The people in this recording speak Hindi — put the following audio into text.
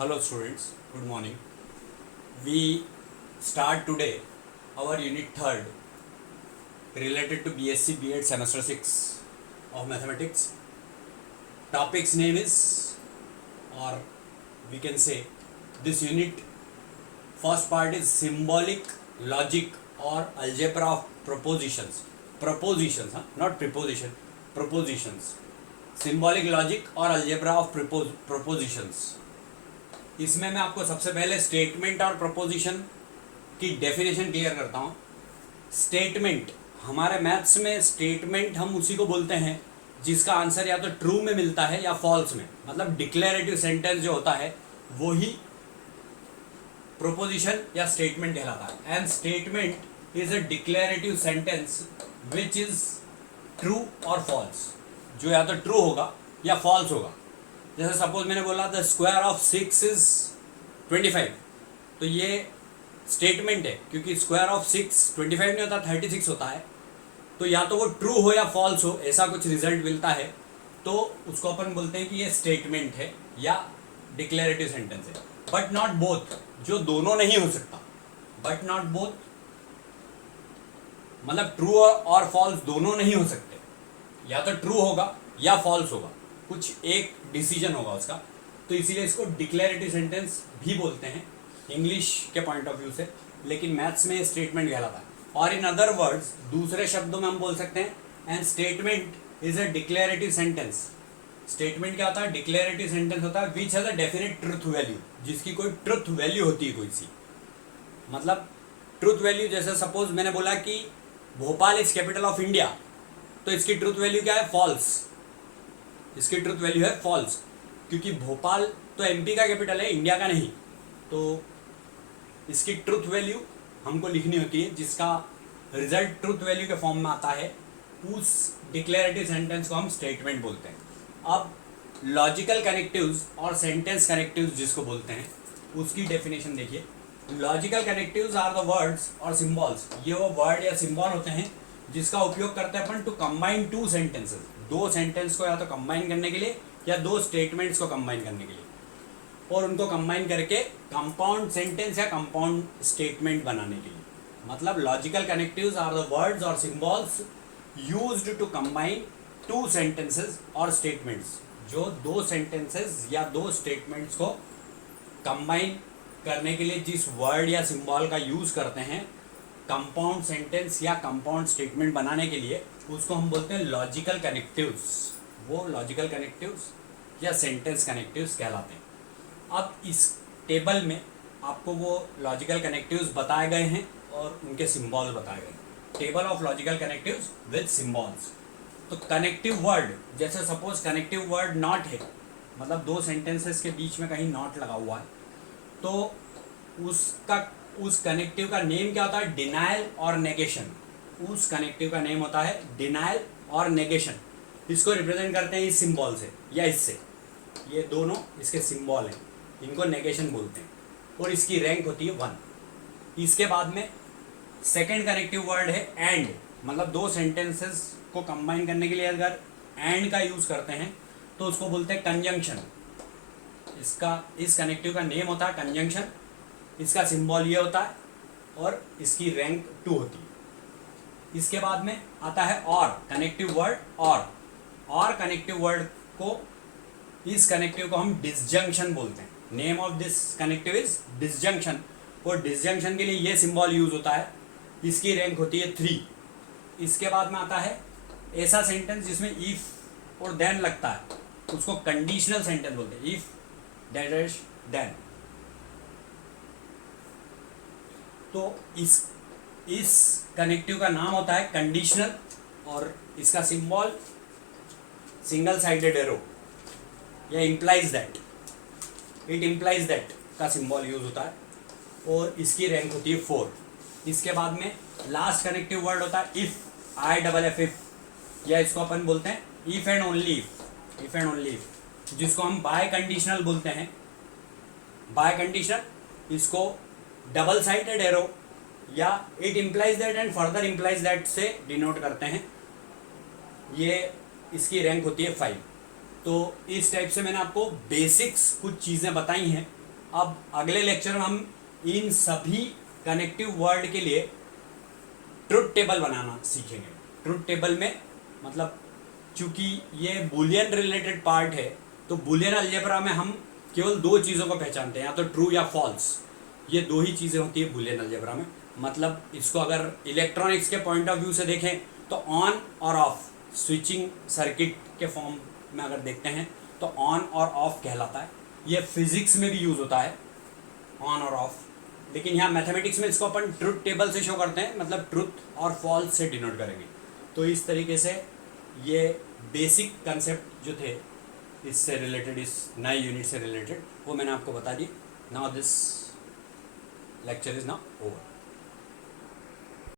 Hello students, good morning. We start today our unit 3rd related to BSc B.Ed semester 6 of mathematics. Topic's name is, or we can say this unit first part is symbolic logic or algebra of propositions. Propositions, not preposition, propositions. Symbolic logic और algebra of propositions. इसमें मैं आपको सबसे पहले स्टेटमेंट और प्रपोजिशन की डेफिनेशन क्लियर करता हूँ. स्टेटमेंट, हमारे मैथ्स में स्टेटमेंट हम उसी को बोलते हैं जिसका आंसर या तो ट्रू में मिलता है या फॉल्स में, मतलब डिक्लेरेटिव सेंटेंस जो होता है वो ही प्रोपोजिशन या स्टेटमेंट कहलाता है. And statement is a declarative sentence which is true और फॉल्स, जो या तो ट्रू होगा या फॉल्स होगा. जैसे सपोज मैंने बोला द स्क्वायर ऑफ 6 इज 25, तो ये स्टेटमेंट है क्योंकि स्क्वायर ऑफ 6 25 नहीं होता, 36 होता है. तो या तो वो ट्रू हो या फॉल्स हो, ऐसा कुछ रिजल्ट मिलता है तो उसको अपन बोलते हैं कि ये स्टेटमेंट है या डिक्लेरेटिव सेंटेंस है. बट नॉट बोथ, जो दोनों नहीं हो सकता. बट नॉट बोथ मतलब ट्रू और फॉल्स दोनों नहीं हो सकते, या तो ट्रू होगा या फॉल्स होगा, कुछ एक डिसीजन होगा उसका. तो इसीलिए इसको डिक्लेरेटिव सेंटेंस भी बोलते हैं इंग्लिश के पॉइंट ऑफ व्यू से, लेकिन मैथ्स में स्टेटमेंट कहलाता है. और इन अदर वर्ड्स, दूसरे शब्दों में हम बोल सकते हैं and statement is a declarative sentence. Statement क्या होता है? डिक्लेरेटिव सेंटेंस होता है which has a definite truth value, जिसकी कोई ट्रुथ वैल्यू होती है कोई सी. मतलब ट्रुथ वैल्यू, जैसे सपोज मैंने बोला कि Bhopal is capital of India, तो इसकी ट्रुथ वैल्यू क्या है? फॉल्स. इसकी ट्रुथ वैल्यू है फॉल्स, क्योंकि भोपाल तो एमपी का कैपिटल है, इंडिया का नहीं. तो इसकी ट्रुथ वैल्यू हमको लिखनी होती है, जिसका रिजल्ट ट्रुथ वैल्यू के फॉर्म में आता है. उस डिक्लेरेटिव सेंटेंस को हम स्टेटमेंट बोलते हैं. अब लॉजिकल कनेक्टिव्स और सेंटेंस कनेक्टिव्स जिसको बोलते हैं, उसकी डेफिनेशन देखिए. Logical connectives are the words और सिम्बॉल्स. ये वो वर्ड या सिम्बॉल होते हैं जिसका उपयोग करते हैं अपन टू कंबाइन टू सेंटेंसेस. दो सेंटेंस को या तो कंबाइन करने के लिए या दो स्टेटमेंट्स को कंबाइन करने के लिए, और उनको कंबाइन करके कंपाउंड सेंटेंस या कंपाउंड स्टेटमेंट बनाने के लिए. मतलब logical connectives are the words और symbols used to combine two sentences और स्टेटमेंट्स. जो दो सेंटेंसेस या दो स्टेटमेंट्स को कंबाइन करने के लिए जिस वर्ड या सिंबल का यूज करते हैं कंपाउंड सेंटेंस या कंपाउंड स्टेटमेंट बनाने के लिए, उसको हम बोलते हैं लॉजिकल कनेक्टिव्स. वो लॉजिकल कनेक्टिव्स या सेंटेंस कनेक्टिव्स कहलाते हैं. अब इस टेबल में आपको वो लॉजिकल कनेक्टिव्स बताए गए हैं और उनके सिंबल्स बताए गए हैं. Table of logical connectives with symbols. तो कनेक्टिव वर्ड, जैसे सपोज कनेक्टिव वर्ड नॉट है, मतलब दो सेंटेंसेस के बीच में कहीं नॉट लगा हुआ है, तो उस कनेक्टिव का नेम क्या होता है? डिनायल और नेगेशन. उस कनेक्टिव का नेम होता है डिनायल और नेगेशन. इसको रिप्रेजेंट करते हैं इस सिंबल से या इससे. ये दोनों इसके सिंबल हैं, इनको नेगेशन बोलते हैं, और इसकी रैंक होती है 1. इसके बाद में सेकंड कनेक्टिव वर्ड है एंड. मतलब दो सेंटेंसेस को कंबाइन करने के लिए अगर एंड का यूज करते हैं तो उसको बोलते हैं कंजंक्शन. इस कनेक्टिव का नेम होता है कंजंक्शन. इसका सिंबल ये होता है और इसकी रैंक 2 होती है. इसके बाद में आता है और कनेक्टिव वर्ड. और कनेक्टिव वर्ड को, इस कनेक्टिव को हम डिसजंक्शन बोलते हैं. Name of this connective is disjunction, और डिसजंक्शन के लिए ये सिंबल यूज होता है. इसकी रैंक होती है 3. इसके बाद में आता है ऐसा सेंटेंस जिसमें इफ और देन लगता है, उसको कंडीशनल सेंटेंस बोलते हैं. If dash then. तो इस कनेक्टिव का नाम होता है कंडीशनल, और इसका सिंबल सिंगल साइडेड एरो या implies that. It implies that का सिंबल यूज होता है, और इसकी रैंक होती है 4. इसके बाद में लास्ट कनेक्टिव वर्ड होता है इफ. IFF, या इसको अपन बोलते हैं if and only if. If and only if, जिसको हम बाय कंडीशनल बोलते हैं. बाय कंडीशनल, इसको डबल साइडेड एरो या it implies that and further implies that से डिनोट करते हैं. ये इसकी रैंक होती है 5. तो इस टाइप से मैंने आपको बेसिक्स कुछ चीज़ें बताई हैं अब अगले लेक्चर में हम इन सभी कनेक्टिव वर्ड के लिए ट्रुथ टेबल बनाना सीखेंगे। ट्रुथ टेबल में मतलब चूंकि ये बुलियन रिलेटेड पार्ट है तो बुलियन अलजेब्रा में हम केवल दो चीज़ों को पहचानते हैं, या तो ट्रू या फॉल्स। ये दो ही चीज़ें होती है बुलियन अलजेब्रा में। मतलब इसको अगर इलेक्ट्रॉनिक्स के पॉइंट ऑफ व्यू से देखें तो ऑन और ऑफ स्विचिंग सर्किट के फॉर्म में अगर देखते हैं तो ऑन और ऑफ कहलाता है। ये फिजिक्स में भी यूज़ होता है ऑन और ऑफ, लेकिन यहाँ मैथमेटिक्स में इसको अपन ट्रुथ टेबल से शो करते हैं, मतलब ट्रुथ और फॉल्स से डिनोट करेंगे। तो इस तरीके से ये बेसिक कंसेप्ट जो थे इससे रिलेटेड, इस नए यूनिट से रिलेटेड, वो मैंने आपको बता दी। Now this lecture is now over.